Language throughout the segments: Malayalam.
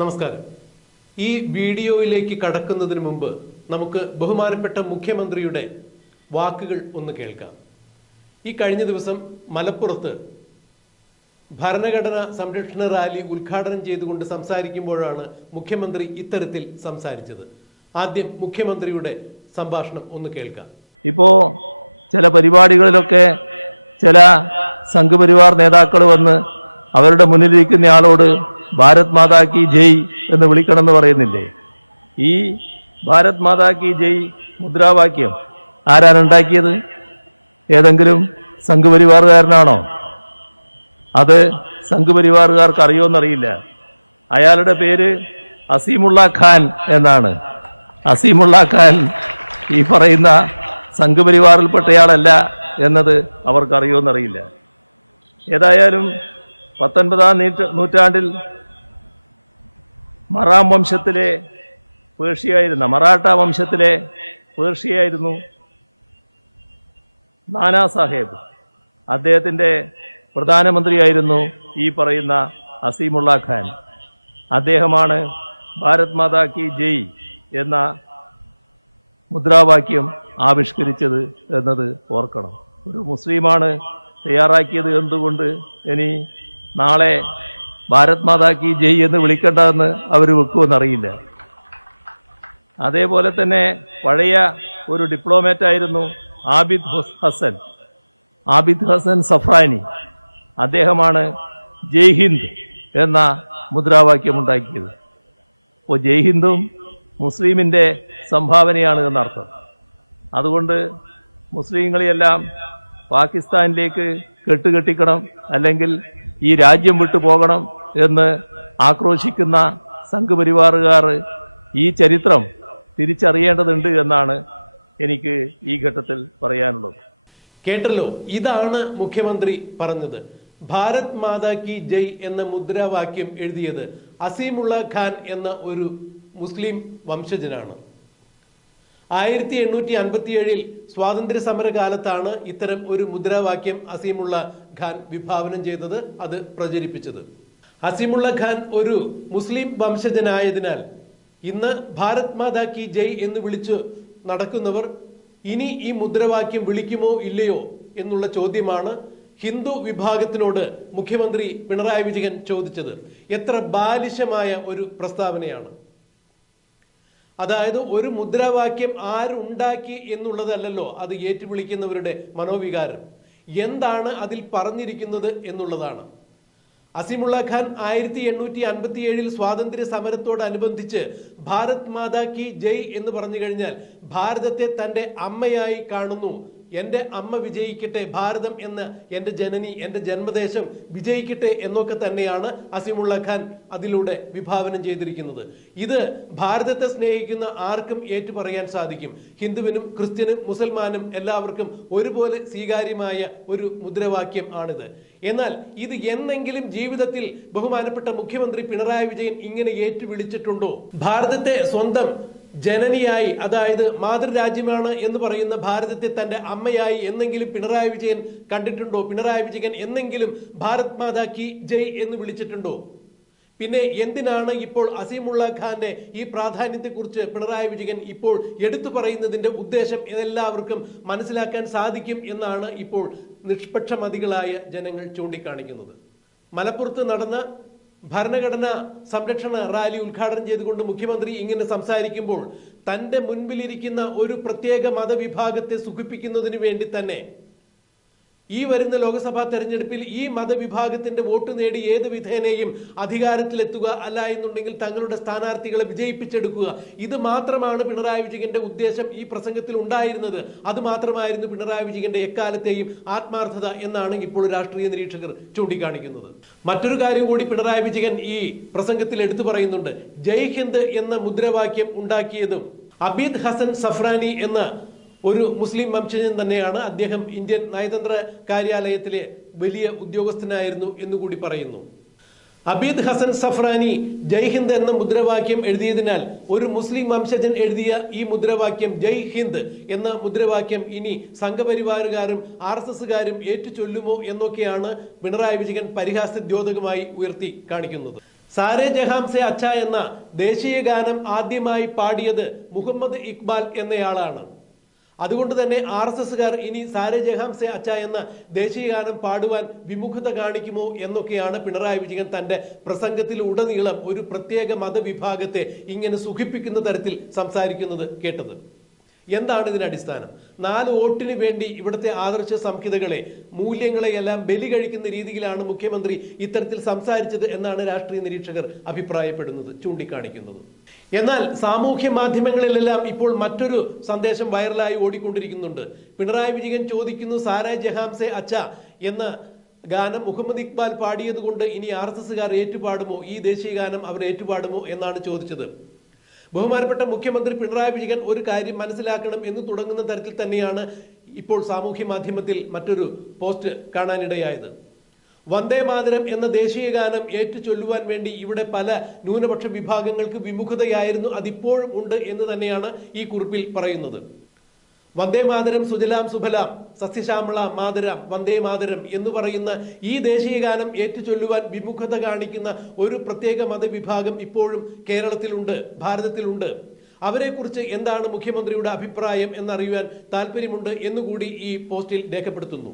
നമസ്കാരം. ഈ വീഡിയോയിലേക്ക് കടക്കുന്നതിന് മുമ്പ് നമുക്ക് ബഹുമാനപ്പെട്ട മുഖ്യമന്ത്രിയുടെ വാക്കുകൾ ഒന്ന് കേൾക്കാം. ഈ കഴിഞ്ഞ ദിവസം മലപ്പുറത്ത് ഭരണഘടന സംരക്ഷണ റാലി ഉദ്ഘാടനം ചെയ്തുകൊണ്ട് സംസാരിക്കുമ്പോഴാണ് മുഖ്യമന്ത്രി ഇത്തരത്തിൽ സംസാരിച്ചത്. ആദ്യം മുഖ്യമന്ത്രിയുടെ സംഭാഷണം ഒന്ന് കേൾക്കാം. ഇപ്പോ ചില പരിപാടികളിലൊക്കെ ചില സംഘപരിവാർ നേതാക്കൾ വന്ന് അവരുടെ മുന്നിലിരിക്കുന്ന ആളോട് ഭാരത് മാതാ കി ജയ് എന്ന് വിളിക്കണമെന്ന് പറയുന്നില്ലേ? ഈ ഭാരത് മാതാ കി ജയ് മുദ്രാവാക്യം ആരാണ് ഉണ്ടാക്കിയത്? ഏതെങ്കിലും സംഘപരിവാറുകാരനാണോ? അത് സംഘപരിവാറുകാർക്ക് അറിയോന്നറിയില്ല അയാളുടെ പേര് അസീമുള്ള ഖാൻ എന്നാണ്. അസീമുള്ള ഖാൻ ഈ പറയുന്ന സംഘപരിവാറിൽപ്പെട്ടയാളല്ല എന്നത് അവർക്ക് അറിയോന്നറിയില്ല ഏതായാലും പത്തൊൻപതാം നീറ്റ നൂറ്റാണ്ടിൽ മറാം വംശത്തിലെ പേർഷ്യയായിരുന്ന മറാഠ വംശത്തിലെ പേർഷ്യയായിരുന്നു നാനാ സാഹേബ്. അദ്ദേഹത്തിന്റെ പ്രധാനമന്ത്രിയായിരുന്നു ഈ പറയുന്ന അസീമുള്ള ഖാൻ. അദ്ദേഹമാണ് ഭാരത് മാതാ കി ജയ് എന്ന മുദ്രാവാക്യം ആവിഷ്കരിച്ചത് എന്നത് ഓർക്കണം. ഒരു മുസ്ലിമാണ് തയ്യാറാക്കിയത് എന്തുകൊണ്ട്? ഇനി നാളെ ഭാരത് മാതാ കി ജയ് എന്ന് വിളിക്കേണ്ടതെന്ന് അവർ വെക്കുമെന്നറിയില്ല അതേപോലെ തന്നെ പഴയ ഒരു ഡിപ്ലോമാറ്റ് ആയിരുന്നു ആബിദ് ഹുസ് ഹസൻ. ആബിദ് ഹസൻ സഫ്രാനി. അദ്ദേഹമാണ് ജയ് ഹിന്ദ് എന്ന മുദ്രാവാക്യം ഉണ്ടാക്കിയത്. അപ്പോൾ ജയ് ഹിന്ദും മുസ്ലിമിന്റെ സംഭാവനയാണ് എന്നർത്ഥം. അതുകൊണ്ട് മുസ്ലിങ്ങളെയെല്ലാം പാകിസ്ഥാനിലേക്ക് കെട്ടുകെട്ടിക്കണം അല്ലെങ്കിൽ ഈ രാജ്യം വിട്ടു പോകണം എന്ന് ആക്രോശിക്കുന്ന സംഘപരിവാറുകാർ ഈ ചരിത്രം തിരിച്ചറിയേണ്ടതുണ്ട് എന്നാണ് എനിക്ക് ഈ ഘട്ടത്തിൽ പറയാനുള്ളത്. കേട്ടല്ലോ ഇതാണ് മുഖ്യമന്ത്രി പറഞ്ഞത്. ഭാരത് മാതാ കി ജയ് എന്ന മുദ്രാവാക്യം എഴുതിയത് അസീമുള്ള ഖാൻ എന്ന ഒരു മുസ്ലിം വംശജനാണ്. ആയിരത്തി എണ്ണൂറ്റി അൻപത്തിയേഴിൽ സ്വാതന്ത്ര്യ സമര കാലത്താണ് ഇത്തരം ഒരു മുദ്രാവാക്യം അസീമുള്ള ഖാൻ വിഭാവനം ചെയ്തത് അത് പ്രചരിപ്പിച്ചത്. അസീമുള്ള ഖാൻ ഒരു മുസ്ലിം വംശജനായതിനാൽ ഇന്ന് ഭാരത് മാതാ കി ജയ് എന്ന് വിളിച്ച് നടക്കുന്നവർ ഇനി ഈ മുദ്രാവാക്യം വിളിക്കുമോ ഇല്ലയോ എന്നുള്ള ചോദ്യമാണ് ഹിന്ദു വിഭാഗത്തിനോട് മുഖ്യമന്ത്രി പിണറായി വിജയൻ ചോദിച്ചത്. എത്ര ബാലിശമായ ഒരു പ്രസ്താവനയാണ്. അതായത് ഒരു മുദ്രാവാക്യം ആരുണ്ടാക്കി എന്നുള്ളതല്ലല്ലോ അത് ഏറ്റുവിളിക്കുന്നവരുടെ മനോവികാരം. എന്താണ് അതിൽ പറഞ്ഞിരിക്കുന്നത് എന്നുള്ളതാണ്. അസിമുള്ള ഖാൻ ആയിരത്തി എണ്ണൂറ്റി അൻപത്തി ഏഴിൽ സ്വാതന്ത്ര്യ സമരത്തോടനുബന്ധിച്ച് ഭാരത് മാതാ കി ജയ് എന്ന് പറഞ്ഞു കഴിഞ്ഞാൽ ഭാരതത്തെ തന്റെ അമ്മയായി കാണുന്നു എന്റെ അമ്മ വിജയിക്കട്ടെ ഭാരതം എന്ന് എന്റെ ജനനി എന്റെ ജന്മദേശം വിജയിക്കട്ടെ എന്നൊക്കെ തന്നെയാണ് അസിമുള്ള ഖാൻ അതിലൂടെ വിഭാവനം ചെയ്തിരിക്കുന്നത്. ഇത് ഭാരതത്തെ സ്നേഹിക്കുന്ന ആർക്കും ഏറ്റു പറയാൻ സാധിക്കും. ഹിന്ദുവിനും ക്രിസ്ത്യനും മുസൽമാനും എല്ലാവർക്കും ഒരുപോലെ സ്വീകാര്യമായ ഒരു മുദ്രാവാക്യം ആണിത്. എന്നാൽ ഇത് എന്നെങ്കിലും ജീവിതത്തിൽ ബഹുമാനപ്പെട്ട മുഖ്യമന്ത്രി പിണറായി വിജയൻ ഇങ്ങനെ ഏറ്റുവിളിച്ചിട്ടുണ്ടോ? ഭാരതത്തെ സ്വന്തം ജനനിയായി അതായത് മാതൃരാജ്യമാണ് എന്ന് പറയുന്ന ഭാരതത്തെ തന്റെ അമ്മയായി എന്നെങ്കിലും പിണറായി വിജയൻ കണ്ടിട്ടുണ്ടോ? പിണറായി വിജയൻ എന്നെങ്കിലും ഭാരത് മാതാ കി ജയ് എന്ന് വിളിച്ചിട്ടുണ്ടോ? പിന്നെ എന്തിനാണ് ഇപ്പോൾ അസീമുള്ള ഖാന്റെ ഈ പ്രാധാന്യത്തെക്കുറിച്ച് പിണറായി വിജയൻ ഇപ്പോൾ എടുത്തു പറയുന്നതിന്റെ ഉദ്ദേശം എല്ലാവർക്കും മനസ്സിലാക്കാൻ സാധിക്കും എന്നാണ് ഇപ്പോൾ നിഷ്പക്ഷമതികളായ ജനങ്ങൾ ചൂണ്ടിക്കാണിക്കുന്നത്. മലപ്പുറത്ത് നടന്ന ഭരണഘടന സംരക്ഷണ റാലി ഉദ്ഘാടനം ചെയ്തുകൊണ്ട് മുഖ്യമന്ത്രി ഇങ്ങനെ സംസാരിക്കുമ്പോൾ തന്റെ മുൻപിലിരിക്കുന്ന ഒരു പ്രത്യേക മതവിഭാഗത്തെ സുഖിപ്പിക്കുന്നതിന് വേണ്ടി തന്നെ ഈ വരുന്ന ലോക്സഭാ തെരഞ്ഞെടുപ്പിൽ ഈ മതവിഭാഗത്തിന്റെ വോട്ട് നേടി ഏത് വിധേനയും അധികാരത്തിലെത്തുക അല്ല എന്നുണ്ടെങ്കിൽ തങ്ങളുടെ സ്ഥാനാർത്ഥികളെ വിജയിപ്പിച്ചെടുക്കുക. ഇത് മാത്രമാണ് പിണറായി വിജയന്റെ ഉദ്ദേശം ഈ പ്രസംഗത്തിൽ ഉണ്ടായിരുന്നത്. അത് മാത്രമായിരുന്നു പിണറായി വിജയന്റെ എക്കാലത്തെയും ആത്മാർത്ഥത എന്നാണ് ഇപ്പോൾ രാഷ്ട്രീയ നിരീക്ഷകർ ചൂണ്ടിക്കാണിക്കുന്നത്. മറ്റൊരു കാര്യം കൂടി പിണറായി വിജയൻ ഈ പ്രസംഗത്തിൽ എടുത്തു പറയുന്നുണ്ട്. ജയ് ഹിന്ദ് എന്ന മുദ്രാവാക്യം ഉണ്ടാക്കിയതും അബീദ് ഹസൻ സഫ്രാനി എന്ന ഒരു മുസ്ലിം വംശജൻ തന്നെയാണ് അദ്ദേഹം ഇന്ത്യൻ നയതന്ത്ര കാര്യാലയത്തിലെ വലിയ ഉദ്യോഗസ്ഥനായിരുന്നു എന്നുകൂടി പറയുന്നു. അബീദ് ഹസൻ സഫ്രാനി ജയ് ഹിന്ദ് എന്ന മുദ്രാവാക്യം എഴുതിയതിനാൽ ഒരു മുസ്ലിം വംശജൻ എഴുതിയ ഈ മുദ്രാവാക്യം ജയ് ഹിന്ദ് എന്ന മുദ്രാവാക്യം ഇനി സംഘപരിവാറുകാരും ആർ എസ് എസുകാരും ഏറ്റുചൊല്ലുമോ എന്നൊക്കെയാണ് പിണറായി വിജയൻ പരിഹാസ്യദ്യോതകമായി ഉയർത്തി കാണിക്കുന്നത്. സാരെ ജഹാംസെ അച്ഛ എന്ന ദേശീയ ഗാനം ആദ്യമായി പാടിയത് മുഹമ്മദ് ഇക്ബാൽ എന്നയാളാണ്. അതുകൊണ്ട് തന്നെ ആർ എസ് എസുകാർ ഇനി സാരെ ജഹാംസെ അച്ച എന്ന ദേശീയ ഗാനം പാടുവാൻ വിമുഖത കാണിക്കുമോ എന്നൊക്കെയാണ് പിണറായി വിജയൻ തന്റെ പ്രസംഗത്തിൽ ഉടനീളം ഒരു പ്രത്യേക മതവിഭാഗത്തെ ഇങ്ങനെ സുഖിപ്പിക്കുന്ന തരത്തിൽ സംസാരിക്കുന്നത് കേട്ടത്. എന്താണ് ഇതിന് അടിസ്ഥാനം? നാല് വോട്ടിന് വേണ്ടി ഇവിടുത്തെ ആദർശ സംഹിതകളെ മൂല്യങ്ങളെ എല്ലാം ബലി കഴിക്കുന്ന രീതിയിലാണ് മുഖ്യമന്ത്രി ഇത്തരത്തിൽ സംസാരിച്ചത് എന്നാണ് രാഷ്ട്രീയ നിരീക്ഷകർ അഭിപ്രായപ്പെടുന്നത് ചൂണ്ടിക്കാണിക്കുന്നത്. എന്നാൽ സാമൂഹ്യ മാധ്യമങ്ങളിലെല്ലാം ഇപ്പോൾ മറ്റൊരു സന്ദേശം വൈറലായി ഓടിക്കൊണ്ടിരിക്കുന്നുണ്ട്. പിണറായി വിജയൻ ചോദിക്കുന്നു സാരാ ജഹാംസെ അച്ച എന്ന ഗാനം മുഹമ്മദ് ഇക്ബാൽ പാടിയതുകൊണ്ട് ഇനി ആർ എസ് എസ്സുകാർ ഏറ്റുപാടുമോ? ഈ ദേശീയ ഗാനം അവർ ഏറ്റുപാടുമോ? എന്നാണ് ചോദിച്ചത്. ബഹുമാനപ്പെട്ട മുഖ്യമന്ത്രി പിണറായി വിജയൻ ഒരു കാര്യം മനസ്സിലാക്കണം എന്ന് തുടങ്ങുന്ന തരത്തിൽ തന്നെയാണ് ഇപ്പോൾ സാമൂഹ്യ മാധ്യമത്തിൽ മറ്റൊരു പോസ്റ്റ് കാണാനിടയായത്. വന്ദേ മാതരം എന്ന ദേശീയ ഗാനം ഏറ്റു ചൊല്ലുവാൻ വേണ്ടി ഇവിടെ പല ന്യൂനപക്ഷ വിഭാഗങ്ങൾക്ക് വിമുഖതയായിരുന്നു അതിപ്പോഴും ഉണ്ട് എന്ന് തന്നെയാണ് ഈ കുറിപ്പിൽ പറയുന്നത്. വന്ദേ മാതരം സുജലാം സുഫലാം സസ്യശ്യാമള മാതരം വന്ദേ മാതരം എന്ന് പറയുന്ന ഈ ദേശീയ ഗാനം ഏറ്റുചൊല്ലുവാൻ വിമുഖത കാണിക്കുന്ന ഒരു പ്രത്യേക മതവിഭാഗം ഇപ്പോഴും കേരളത്തിലുണ്ട് ഭാരതത്തിലുണ്ട്. അവരെക്കുറിച്ച് എന്താണ് മുഖ്യമന്ത്രിയുടെ അഭിപ്രായം എന്നറിയുവാൻ താല്പര്യമുണ്ട് എന്നുകൂടി ഈ പോസ്റ്റിൽ രേഖപ്പെടുത്തുന്നു.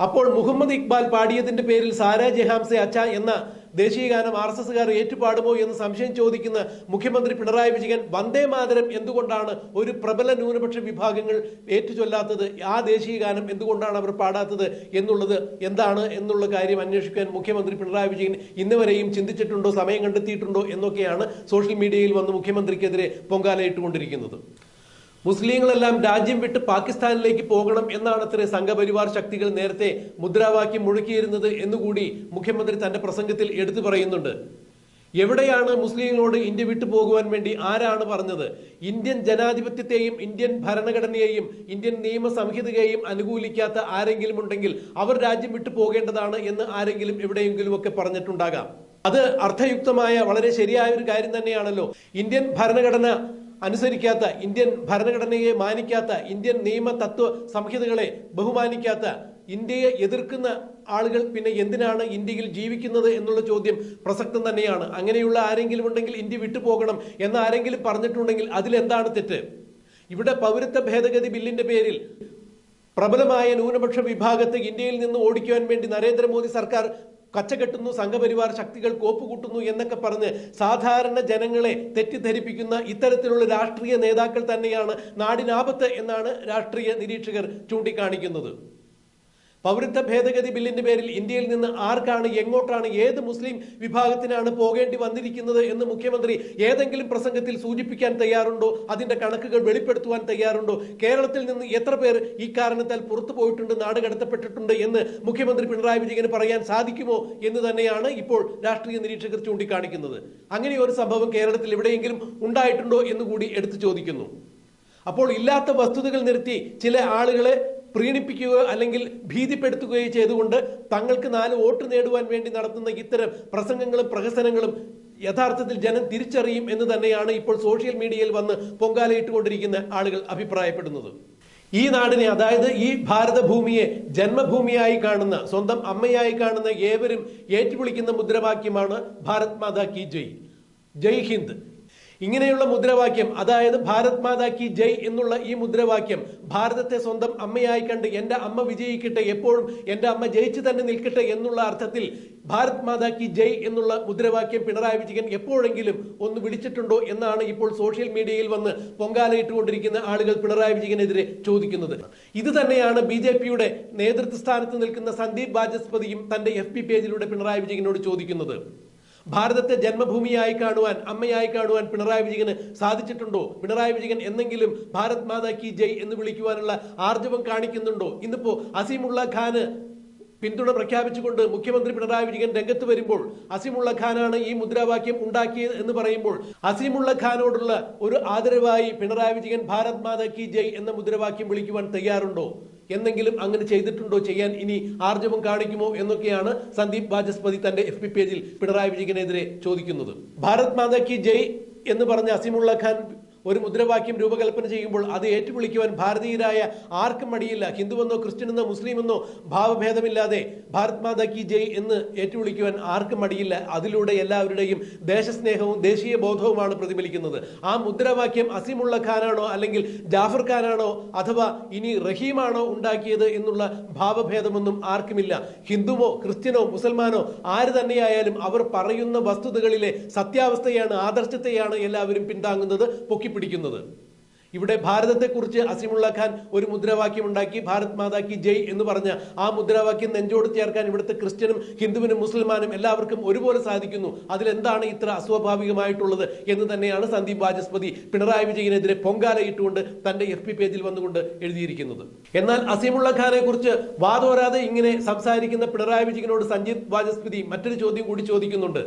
അപ്പോൾ മുഹമ്മദ് ഇക്ബാൽ പാടിയതിന്റെ പേരിൽ സാരാ ജഹാംസെ അച്ച എന്ന ദേശീയ ഗാനം ആർ എസ് എസുകാർ ഏറ്റുപാടുമോ എന്ന് സംശയം ചോദിക്കുന്ന മുഖ്യമന്ത്രി പിണറായി വിജയൻ വന്ദേ മാതരം എന്തുകൊണ്ടാണ് ഒരു പ്രബല ന്യൂനപക്ഷ വിഭാഗങ്ങൾ ഏറ്റുചൊല്ലാത്തത്? ആ ദേശീയ ഗാനം എന്തുകൊണ്ടാണ് അവർ പാടാത്തത് എന്നുള്ളത് എന്താണ് എന്നുള്ള കാര്യം അന്വേഷിക്കാൻ മുഖ്യമന്ത്രി പിണറായി വിജയൻ ഇന്ന് വരെയും ചിന്തിച്ചിട്ടുണ്ടോ സമയം കണ്ടെത്തിയിട്ടുണ്ടോ എന്നൊക്കെയാണ് സോഷ്യൽ മീഡിയയിൽ വന്ന് മുഖ്യമന്ത്രിക്കെതിരെ പൊങ്കാലയിട്ടുകൊണ്ടിരിക്കുന്നത് മുസ്ലിങ്ങളെല്ലാം രാജ്യം വിട്ട് പാകിസ്ഥാനിലേക്ക് പോകണം എന്നാണ് അത്ര സംഘപരിവാർ ശക്തികൾ നേരത്തെ മുദ്രാവാക്യം മുഴക്കിയിരുന്നത് എന്നുകൂടി മുഖ്യമന്ത്രി തന്റെ പ്രസംഗത്തിൽ എടുത്തു പറയുന്നുണ്ട്. എവിടെയാണ് മുസ്ലിങ്ങളോട് ഇന്ത്യ വിട്ടു പോകുവാൻ വേണ്ടി ആരാണ് പറഞ്ഞത്? ഇന്ത്യൻ ജനാധിപത്യത്തെയും ഇന്ത്യൻ ഭരണഘടനയെയും ഇന്ത്യൻ നിയമ സംഹിതയെയും അനുകൂലിക്കാത്ത ആരെങ്കിലും ഉണ്ടെങ്കിൽ അവർ രാജ്യം വിട്ടു പോകേണ്ടതാണ് എന്ന് ആരെങ്കിലും എവിടെയെങ്കിലും ഒക്കെ പറഞ്ഞിട്ടുണ്ടാകാം. അത് അർത്ഥയുക്തമായ വളരെ ശരിയായ ഒരു കാര്യം തന്നെയാണല്ലോ. ഇന്ത്യൻ ഭരണഘടന അനുസരിക്കാത്ത ഇന്ത്യൻ ഭരണഘടനയെ മാനിക്കാത്ത ഇന്ത്യൻ നിയമ തത്വ സംഹിതകളെ ബഹുമാനിക്കാത്ത ഇന്ത്യയെ എതിർക്കുന്ന ആളുകൾ പിന്നെ എന്തിനാണ് ഇന്ത്യയിൽ ജീവിക്കുന്നത് എന്നുള്ള ചോദ്യം പ്രസക്തം തന്നെയാണ്. അങ്ങനെയുള്ള ആരെങ്കിലും ഉണ്ടെങ്കിൽ ഇന്ത്യ വിട്ടുപോകണം എന്ന് ആരെങ്കിലും പറഞ്ഞിട്ടുണ്ടെങ്കിൽ അതിലെന്താണ് തെറ്റ്? ഇവിടെ പൗരത്വ ഭേദഗതി ബില്ലിന്റെ പേരിൽ പ്രബലമായ ന്യൂനപക്ഷ വിഭാഗത്തെ ഇന്ത്യയിൽ നിന്ന് ഓടിക്കുവാൻ വേണ്ടി നരേന്ദ്രമോദി സർക്കാർ കച്ചകെട്ടുന്നു സംഘപരിവാർ ശക്തികൾ കോപ്പുകൂട്ടുന്നു എന്നൊക്കെ പറഞ്ഞ് സാധാരണ ജനങ്ങളെ തെറ്റിദ്ധരിപ്പിക്കുന്ന ഇത്തരത്തിലുള്ള രാഷ്ട്രീയ നേതാക്കൾ തന്നെയാണ് നാടിനാപത്ത് എന്നാണ് രാഷ്ട്രീയ നിരീക്ഷകർ ചൂണ്ടിക്കാണിക്കുന്നത്. പൗരത്വ ഭേദഗതി ബില്ലിന്റെ പേരിൽ ഇന്ത്യയിൽ നിന്ന് ആർക്കാണ് എങ്ങോട്ടാണ് ഏത് മുസ്ലിം വിഭാഗത്തിനാണ് പോകേണ്ടി വന്നിരിക്കുന്നത് എന്ന് മുഖ്യമന്ത്രി ഏതെങ്കിലും പ്രസംഗത്തിൽ സൂചിപ്പിക്കാൻ തയ്യാറുണ്ടോ? അതിന്റെ കണക്കുകൾ വെളിപ്പെടുത്തുവാൻ തയ്യാറുണ്ടോ? കേരളത്തിൽ നിന്ന് എത്ര പേർ ഈ കാരണത്താൽ പുറത്തു പോയിട്ടുണ്ട് നാട് കടത്തപ്പെട്ടിട്ടുണ്ട് എന്ന് മുഖ്യമന്ത്രി പിണറായി വിജയന് പറയാൻ സാധിക്കുമോ എന്ന് തന്നെയാണ് ഇപ്പോൾ രാഷ്ട്രീയ നിരീക്ഷകർ ചൂണ്ടിക്കാണിക്കുന്നത്. അങ്ങനെ ഒരു സംഭവം കേരളത്തിൽ എവിടെയെങ്കിലും ഉണ്ടായിട്ടുണ്ടോ എന്ന് കൂടി എടുത്തു ചോദിക്കുന്നു. അപ്പോൾ ഇല്ലാത്ത വസ്തുതകൾ നിർത്തി ചില ആളുകളെ പ്രീണിപ്പിക്കുകയോ അല്ലെങ്കിൽ ഭീതിപ്പെടുത്തുകയോ ചെയ്തുകൊണ്ട് തങ്ങൾക്ക് നാല് വോട്ട് നേടുവാൻ വേണ്ടി നടത്തുന്ന ഇത്തരം പ്രസംഗങ്ങളും പ്രഹസനങ്ങളും യഥാർത്ഥത്തിൽ ജനം തിരിച്ചറിയും എന്ന് തന്നെയാണ് ഇപ്പോൾ സോഷ്യൽ മീഡിയയിൽ വന്ന് പൊങ്കാലയിട്ടുകൊണ്ടിരിക്കുന്ന ആളുകൾ അഭിപ്രായപ്പെടുന്നത്. ഈ നാടിനെ അതായത് ഈ ഭാരതഭൂമിയെ ജന്മഭൂമിയായി കാണുന്ന സ്വന്തം അമ്മയായി കാണുന്ന ഏവരും ഏറ്റുവിളിക്കുന്ന മുദ്രാവാക്യമാണ് ഭാരത് മാതാ കി ജയ്. ജയ് ഹിന്ദ്. ഇങ്ങനെയുള്ള മുദ്രാവാക്യം അതായത് ഭാരത് മാതാ കി ജയ് എന്നുള്ള ഈ മുദ്രാവാക്യം ഭാരതത്തെ സ്വന്തം അമ്മയായി കണ്ട് എന്റെ അമ്മ വിജയിക്കട്ടെ എപ്പോഴും എന്റെ അമ്മ ജയിച്ചു തന്നെ നിൽക്കട്ടെ എന്നുള്ള അർത്ഥത്തിൽ ഭാരത് മാതാ കി ജയ് എന്നുള്ള മുദ്രാവാക്യം പിണറായി വിജയൻ എപ്പോഴെങ്കിലും ഒന്ന് വിളിച്ചിട്ടുണ്ടോ എന്നാണ് ഇപ്പോൾ സോഷ്യൽ മീഡിയയിൽ വന്ന് പൊങ്കാലയിട്ടുകൊണ്ടിരിക്കുന്ന ആളുകൾ പിണറായി വിജയനെതിരെ ചോദിക്കുന്നത്. ഇത് തന്നെയാണ് ബി ജെ പിയുടെ നേതൃത്വ സ്ഥാനത്ത് നിൽക്കുന്ന സന്ദീപ് വാചസ്പതിയും തന്റെ എഫ് പേജിലൂടെ പിണറായി വിജയനോട് ചോദിക്കുന്നത്. ഭാരതത്തെ ജന്മഭൂമിയായി കാണുവാൻ അമ്മയായി കാണുവാൻ പിണറായി വിജയന് സാധിച്ചിട്ടുണ്ടോ? പിണറായി വിജയൻ എന്നെങ്കിലും ഭാരത് മാതാ കി ജയ് എന്ന് വിളിക്കുവാനുള്ള ആർജവം കാണിക്കുന്നുണ്ടോ? ഇന്നിപ്പോ അസീമുള്ള ഖാന് പിന്തുണ പ്രഖ്യാപിച്ചുകൊണ്ട് മുഖ്യമന്ത്രി പിണറായി വിജയൻ രംഗത്ത് വരുമ്പോൾ അസീമുള്ള ഖാനാണ് ഈ മുദ്രാവാക്യം ഉണ്ടാക്കിയത് എന്ന് പറയുമ്പോൾ അസീമുള്ള ഖാനോടുള്ള ഒരു ആദരവായി പിണറായി വിജയൻ ഭാരത് മാതാ കി ജയ് എന്ന മുദ്രാവാക്യം വിളിക്കുവാൻ തയ്യാറുണ്ടോ? എന്നെങ്കിലും അങ്ങനെ ചെയ്തിട്ടുണ്ടോ ചെയ്യാൻ ഇനി ആർജവം കാണിക്കുമോ എന്നൊക്കെയാണ് സന്ദീപ് വാചസ്പതി തന്റെ എഫ് പേജിൽ പിണറായി വിജയനെതിരെ ചോദിക്കുന്നത്. ഭാരത് മാതാ കി ജയ് എന്ന് പറഞ്ഞ അസീമുള്ള ഖാൻ ഒരു മുദ്രാവാക്യം രൂപകൽപ്പന ചെയ്യുമ്പോൾ അത് ഏറ്റുവിളിക്കുവാൻ ഭാരതീയരായ ആർക്കും മടിയില്ല. ഹിന്ദുവെന്നോ ക്രിസ്ത്യനെന്നോ മുസ്ലിമെന്നോ ഭാവഭേദമില്ലാതെ ഭാരത് മാതാ കി ജയ് എന്ന് ഏറ്റുവിളിക്കുവാൻ ആർക്കും മടിയില്ല. അതിലൂടെ എല്ലാവരുടെയും ദേശസ്നേഹവും ദേശീയ ബോധവുമാണ് പ്രതിഫലിക്കുന്നത്. ആ മുദ്രാവാക്യം അസീമുള്ള ഖാനാണോ അല്ലെങ്കിൽ ജാഫർ ഖാനാണോ അഥവാ ഇനി റഹീമാണോ ഉണ്ടാക്കിയത് എന്നുള്ള ഭാവഭേദമൊന്നും ആർക്കുമില്ല. ഹിന്ദുവോ ക്രിസ്ത്യനോ മുസൽമാനോ ആര് തന്നെയായാലും അവർ പറയുന്ന വസ്തുതകളിലെ സത്യാവസ്ഥയാണ് ആദർശത്തെയാണ് എല്ലാവരും പിന്താങ്ങുന്നത്. പൊക്കിപ്പിടിക്കുന്നത് ഇവിടെ ഭാരതത്തെക്കുറിച്ച് അസീമുള്ള ഖാൻ ഒരു മുദ്രാവാക്യം ഉണ്ടാക്കി ഭാരത് മാതാ കി ജയ് എന്ന് പറഞ്ഞ ആ മുദ്രാവാക്യം നെഞ്ചോട് ചേർക്കാൻ ഇവിടുത്തെ ക്രിസ്ത്യനും ഹിന്ദുവിനും മുസ്ലിമാനും എല്ലാവർക്കും ഒരുപോലെ സാധിക്കുന്നു. അതിലെന്താണ് ഇത്ര അസ്വാഭാവികമായിട്ടുള്ളത് എന്ന് തന്നെയാണ് സന്ദീപ് വാചസ്പതി പിണറായി വിജയനെതിരെ പൊങ്കാലയിട്ടുകൊണ്ട് തന്റെ എഫ് പി പേജിൽ വന്നുകൊണ്ട് എഴുതിയിരിക്കുന്നത്. എന്നാൽ അസീമുള്ള ഖാനെ കുറിച്ച് വാതോരാതെ ഇങ്ങനെ സംസാരിക്കുന്ന പിണറായി വിജയനോട് സഞ്ജീത് വാചസ്പതി മറ്റൊരു ചോദ്യം കൂടി ചോദിക്കുന്നുണ്ട്.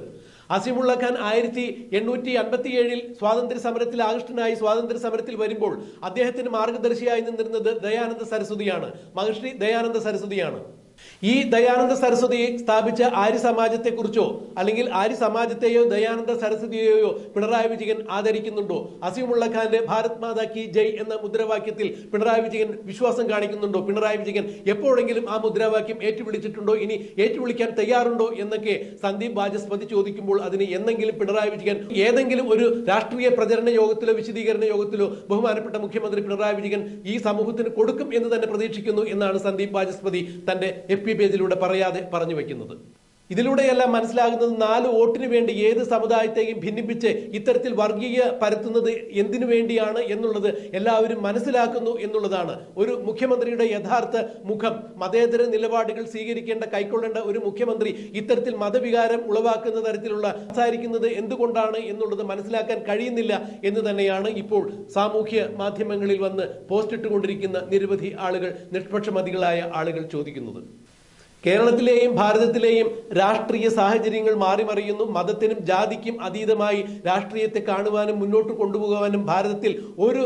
അസീമുള്ള ഖാൻ ആയിരത്തി എണ്ണൂറ്റി അൻപത്തി ഏഴിൽ സ്വാതന്ത്ര്യ സമരത്തിൽ ആകൃഷ്ടനായി സ്വാതന്ത്ര്യ സമരത്തിൽ വരുമ്പോൾ അദ്ദേഹത്തിന് മാർഗദർശിയായി നിന്നിരുന്നത് ദയാനന്ദ സരസ്വതിയാണ്. മഹർഷി ദയാനന്ദ സരസ്വതിയാണ്. ഈ ദയാനന്ദ സരസ്വതി സ്ഥാപിച്ച ആര്യ സമാജത്തെ കുറിച്ചോ അല്ലെങ്കിൽ ആര്യ സമാജത്തെയോ ദയാനന്ദ സരസ്വതിയെയോ പിണറായി വിജയൻ ആദരിക്കുന്നുണ്ടോ? അസീമുള്ള ഖാന്റെ ഭാരത് മാതാ കി ജയ് എന്ന മുദ്രാവാക്യത്തിൽ പിണറായി വിജയൻ വിശ്വാസം കാണിക്കുന്നുണ്ടോ? പിണറായി വിജയൻ എപ്പോഴെങ്കിലും ആ മുദ്രാവാക്യം ഏറ്റുപിടിച്ചിട്ടുണ്ടോ? ഇനി ഏറ്റുവിളിക്കാൻ തയ്യാറുണ്ടോ? എന്നൊക്കെ സന്ദീപ് വാചസ്പതി ചോദിക്കുമ്പോൾ അതിന് എന്നെങ്കിലും പിണറായി വിജയൻ ഏതെങ്കിലും ഒരു രാഷ്ട്രീയ പ്രചരണ യോഗത്തിലോ വിശദീകരണ യോഗത്തിലോ ബഹുമാനപ്പെട്ട മുഖ്യമന്ത്രി പിണറായി വിജയൻ ഈ സമൂഹത്തിന് കൊടുക്കും എന്ന് തന്നെ പ്രതീക്ഷിക്കുന്നു എന്നാണ് സന്ദീപ് വാചസ്പതി തന്റെ എഫ് പി പേജിലൂടെ പറയാതെ പറഞ്ഞു വെക്കുന്നത്. ഇതിലൂടെയെല്ലാം മനസ്സിലാകുന്നത് നാല് വോട്ടിന് വേണ്ടി ഏത് സമുദായത്തെയും ഭിന്നിപ്പിച്ച് ഇത്തരത്തിൽ വർഗീയ പരത്തുന്നത് എന്തിനു വേണ്ടിയാണ് എന്നുള്ളത് എല്ലാവരും മനസ്സിലാക്കുന്നു എന്നുള്ളതാണ്. ഒരു മുഖ്യമന്ത്രിയുടെ യഥാർത്ഥ മുഖം മതേതര നിലപാടുകൾ സ്വീകരിക്കേണ്ട കൈക്കൊള്ളേണ്ട ഒരു മുഖ്യമന്ത്രി ഇത്തരത്തിൽ മതവികാരം ഉളവാക്കുന്ന തരത്തിലുള്ള സംസാരിക്കുന്നത് എന്തുകൊണ്ടാണ് എന്നുള്ളത് മനസ്സിലാക്കാൻ കഴിയുന്നില്ല എന്ന് തന്നെയാണ് ഇപ്പോൾ സാമൂഹ്യ മാധ്യമങ്ങളിൽ വന്ന് പോസ്റ്റ് ഇട്ടുകൊണ്ടിരിക്കുന്ന നിരവധി ആളുകൾ നിഷ്പക്ഷമതികളായ ആളുകൾ ചോദിക്കുന്നത്. കേരളത്തിലെയും ഭാരതത്തിലെയും രാഷ്ട്രീയ സാഹചര്യങ്ങൾ മാറിമറിയുന്നു മതത്തിനും ജാതിക്കും അതീതമായി രാഷ്ട്രീയത്തെ കാണുവാനും മുന്നോട്ട് കൊണ്ടുപോകാനും ഭാരതത്തിൽ ഒരു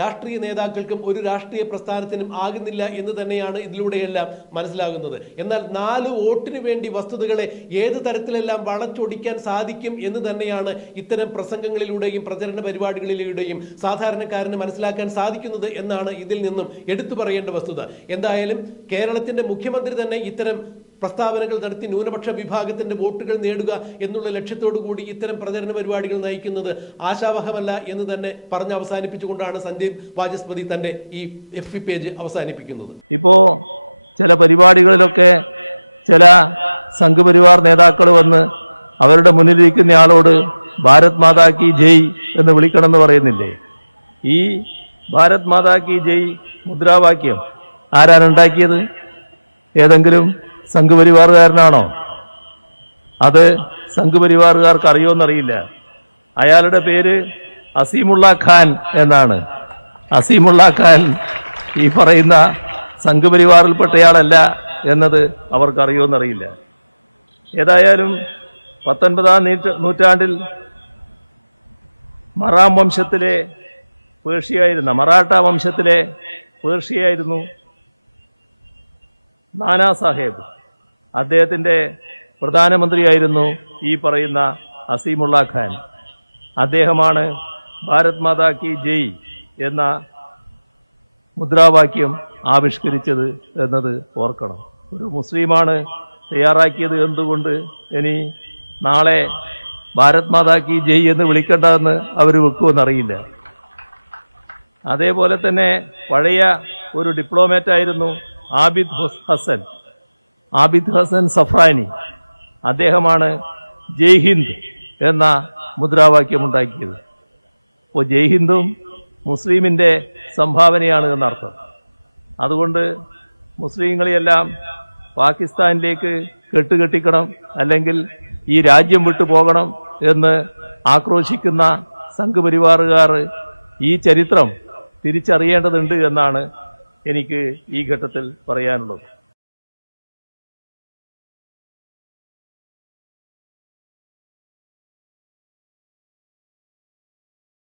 രാഷ്ട്രീയ നേതാക്കൾക്കും ഒരു രാഷ്ട്രീയ പ്രസ്ഥാനത്തിനും ആകുന്നില്ല എന്ന് തന്നെയാണ് ഇതിലൂടെയെല്ലാം മനസ്സിലാകുന്നത്. എന്നാൽ നാല് വോട്ടിന് വേണ്ടി വസ്തുതകളെ ഏത് തരത്തിലെല്ലാം വളച്ചൊടിക്കാൻ സാധിക്കും എന്ന് തന്നെയാണ് ഇത്തരം പ്രസംഗങ്ങളിലൂടെയും പ്രചരണ പരിപാടികളിലൂടെയും സാധാരണക്കാരന് മനസ്സിലാക്കാൻ സാധിക്കുന്നത് എന്നാണ് ഇതിൽ നിന്നും എടുത്തു പറയേണ്ട വസ്തുത. എന്തായാലും കേരളത്തിന്റെ മുഖ്യമന്ത്രി തന്നെ ഇത്തരം പ്രസ്താവനകൾ നടത്തി ന്യൂനപക്ഷ വിഭാഗത്തിന്റെ വോട്ടുകൾ നേടുക എന്നുള്ള ലക്ഷ്യത്തോടു കൂടി ഇത്തരം പ്രചരണ പരിപാടികൾ നയിക്കുന്നത് ആശാവഹമല്ല എന്ന് തന്നെ പറഞ്ഞ് അവസാനിപ്പിച്ചുകൊണ്ടാണ് സന്ദീപ് വാചസ്പതി തന്റെ ഈ എഫ് പേജ് അവസാനിപ്പിക്കുന്നത്. ഇപ്പോ ചില പരിപാടികളിലൊക്കെ ചില സംഘപരിവാർ നേതാക്കൾ വന്ന് അവരുടെ മുന്നിലിരിക്കുന്ന ആളോട് ഭാരത് മാതാ കി ജയ് എന്ന് വിളിക്കണമെന്ന് പറയുന്നില്ലേ? ഈ ഭാരത് മാതാ കി ജയ് മുദ്രാവാക്യം ആരാണ് ഉണ്ടാക്കിയത്? ഏതെങ്കിലും സംഘപരിവാറുകാരനാണോ? അത് സംഘപരിവാറുകാർക്ക് അറിയോന്നറിയില്ല അയാളുടെ പേര് അസീമുള്ള ഖാൻ എന്നാണ്. അസീമുള്ള ഖാൻ ഈ പറയുന്ന സംഘപരിവാറിൽപ്പെട്ടയാളല്ല എന്നത് അവർക്കറിയോന്നറിയില്ല. ഏതായാലും പത്തൊൻപതാം നൂറ്റ- നൂറ്റാണ്ടിൽ മറാം വംശത്തിലെ പേർഷ്യയായിരുന്ന മറാഠ വംശത്തിലെ പേർഷ്യയായിരുന്നു നാനാ സാഹേബ് അദ്ദേഹത്തിന്റെ പ്രധാനമന്ത്രിയായിരുന്നു ഈ പറയുന്ന അസീമുള്ള ഖാൻ. അദ്ദേഹമാണ് ഭാരത് മാതാ കി ജയ് എന്ന മുദ്രാവാക്യം ആവിഷ്കരിച്ചത് എന്നത് ഓർക്കണം. ഒരു മുസ്ലിമാണ് തയ്യാറാക്കിയത് എന്തുകൊണ്ട് ഇനി നാളെ ഭാരത് മാതാ കി ജയ് എന്ന് വിളിക്കേണ്ടതെന്ന് അവർ വെക്കുമെന്നറിയില്ല അതേപോലെ തന്നെ പഴയ ഒരു ഡിപ്ലോമാറ്റ് ആയിരുന്നു ആബിദ് ഹുസ് ഹസൻ. ആബിദ് ഹസൻ സഫ്രാനി. അദ്ദേഹമാണ് ജയ് ഹിന്ദ് എന്ന മുദ്രാവാക്യം ഉണ്ടാക്കിയത് അപ്പോൾ ജയ് ഹിന്ദും മുസ്ലിമിന്റെ സംഭാവനയാണ് എന്നർത്ഥം. അതുകൊണ്ട് മുസ്ലിങ്ങളെയെല്ലാം പാകിസ്ഥാനിലേക്ക് കെട്ടുകെട്ടിക്കണം അല്ലെങ്കിൽ ഈ രാജ്യം വിട്ടു പോകണം എന്ന് ആക്രോശിക്കുന്ന സംഘപരിവാറുകാർ ഈ ചരിത്രം തിരിച്ചറിയേണ്ടതുണ്ട് എന്നാണ് എനിക്ക് ഈ ഘട്ടത്തിൽ പറയാനുള്ളത്.